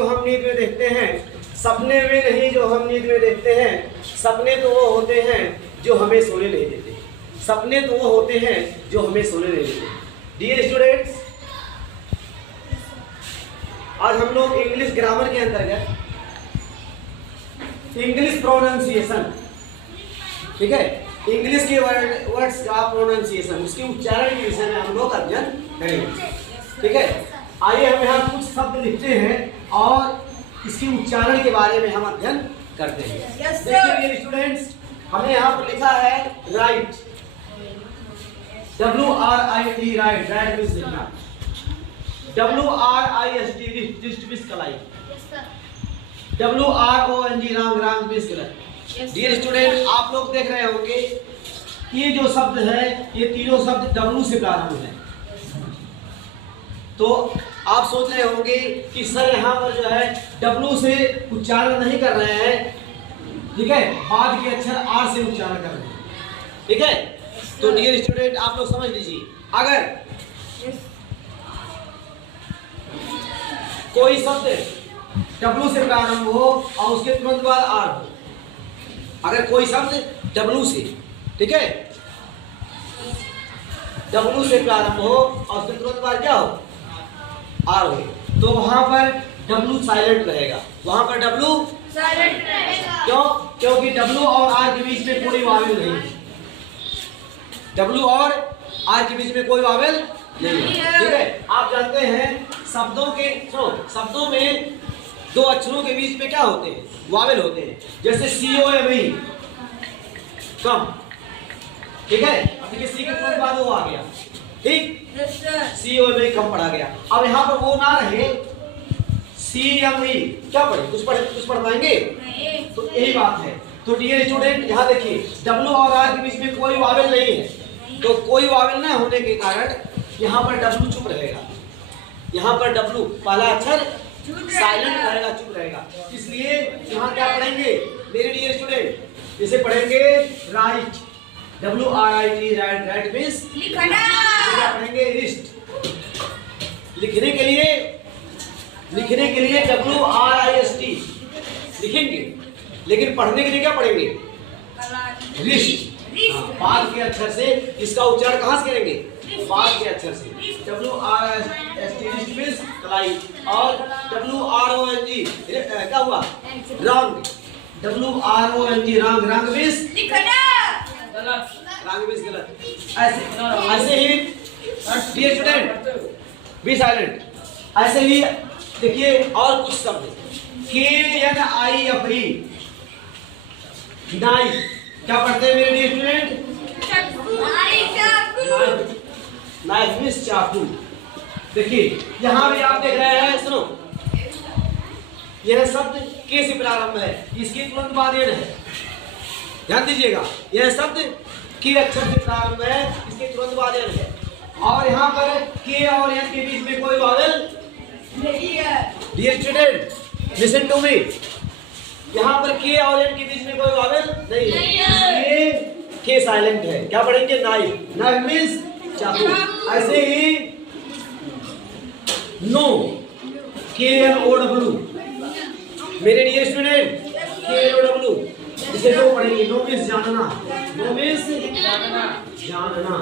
जो हम नींद में देखते हैं, सपने में नहीं जो हम नींद में देखते हैं। सपने तो वो होते हैं जो हमें सोने नहीं देते। सपने तो वो होते हैं जो हमें सोने नहीं देते। डियर स्टूडेंट्स, आज हम लोग इंग्लिश ग्रामर के अंतर्गत इंग्लिश प्रोनाउंसिएशन, ठीक है, इंग्लिश के वर्ड्स का प्रोनाउंसिएशन, उसके उच्चारण के विषय में हम लोग अध्ययन करेंगे। ठीक है, आइए हम यहाँ कुछ शब्द लिखते हैं और इसके उच्चारण के बारे में हम अध्ययन करते हैं। देखिए स्टूडेंट्स, हमने यहाँ पर लिखा है right, WRIT, right, right means लिखना। WRIST, रिस्ट मींस कलाई। WRONG, रॉन्ग, रॉन्ग मींस गलत। डियर स्टूडेंट, आप लोग देख रहे होंगे ये जो शब्द है, ये तीनों शब्द W से प्रारंभ है। तो आप सोच रहे होंगे कि सर यहाँ पर जो है W से उच्चारण नहीं कर रहे हैं, ठीक है, बाद के अक्षर R से उच्चारण कर रहे हैं। ठीक है, तो डियर स्टूडेंट आप लोग समझ लीजिए, अगर कोई शब्द W से प्रारंभ हो और उसके तुरंत बाद R हो, अगर कोई शब्द W से, ठीक है, W से प्रारंभ हो और उसके तुरंत बाद क्या हो, R हो, तो वहां पर W साइलेंट रहेगा। वहां पर W साइलेंट रहेगा। क्यों? क्योंकि W और R के बीच में कोई वावेल नहीं है। W और R के बीच में कोई वावेल नहीं है। ठीक है, आप जानते हैं शब्दों में दो अक्षरों के बीच में क्या होते हैं, वावेल होते हैं। जैसे COME, कम, ठीक है, अब देखिए सी के तुरंत बाद वो आ गया, ठीक, COME कम पढ़ा गया। अब यहाँ पर वो ना रहे, CME, क्या पढ़े, कुछ पढ़ पाएंगे? तो यही बात है। तो डियर स्टूडेंट, यहाँ देखिए W और R के बीच में कोई वावेल नहीं है, तो कोई वावेल ना होने के कारण यहाँ पर W चुप रहेगा। यहाँ पर W पहला अक्षर साइलेंट रहेगा, चुप रहेगा। इसलिए यहाँ क्या पढ़ेंगे मेरे डियर स्टूडेंट, इसे पढ़ेंगे right, WRIT, right, right means लिखना। क्या पढ़ेंगे, रिस्ट। लिखने के लिए WRIST लिखेंगे, लेकिन पढ़ने के लिए क्या पढ़ेंगे, रिस्ट। बाद के अक्षर से इसका उच्चारण कहाँ से करेंगे, बाद के अक्षर से। WRIST, रिस्ट मींस कलाई, और WRONG क्या हुआ, wrong. WRONG, wrong, wrong means लिखना, रॉन्ग मींस गलत। ऐसे ही डियर स्टूडेंट, बी साइलेंट। ऐसे ही देखिए और कुछ शब्द, KNIFE, नाइफ, क्या पढ़ते हैं मेरे डियर स्टूडेंट, नाइफ मींस चाकू। देखिए यहाँ भी आप देख रहे हैं, सुनो, यह शब्द के से प्रारंभ है, इसके तुरंत बाद एन है, ध्यान दीजिएगा, यह शब्द के अक्षर से प्रारंभ है, इसके तुरंत बाद एन है, और यहाँ पर के और एन के बीच में कोई वावेल नहीं है। Dear student listen to me, यहाँ पर के और एन के बीच में कोई वावेल नहीं है, इसलिए के साइलेंट है। क्या पढ़ेंगे, नाइफ, नाइफ मींस चाकू। ऐसे ही नो, KNOW, मेरे डियर स्टूडेंट, KNOW, इसे नो पढ़ेंगे, नो मींस जानना, नो मींस जानना।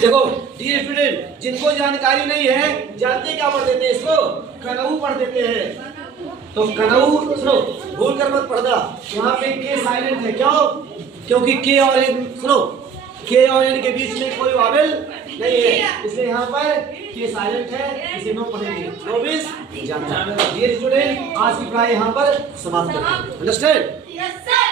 देखो डियर स्टूडेंट, जिनको जानकारी नहीं है, जानते क्या पढ़ देते हैं, इसको कनऊ पढ़ देते हैं। तो कनऊ, सुनो, भूल कर मत पढ़ना, यहाँ पे के साइलेंट है। क्यों? क्योंकि के और एन, सुनो, के और एन के बीच में कोई वावेल नहीं है, इसलिए यहाँ पर के साइलेंट है, इसे नो पढ़ेंगे, नो मींस जानना। डियर स्टूडेंट, आज की पढ़ाई यहाँ पर समाप्त करते हैं। अंडरस्टैंड?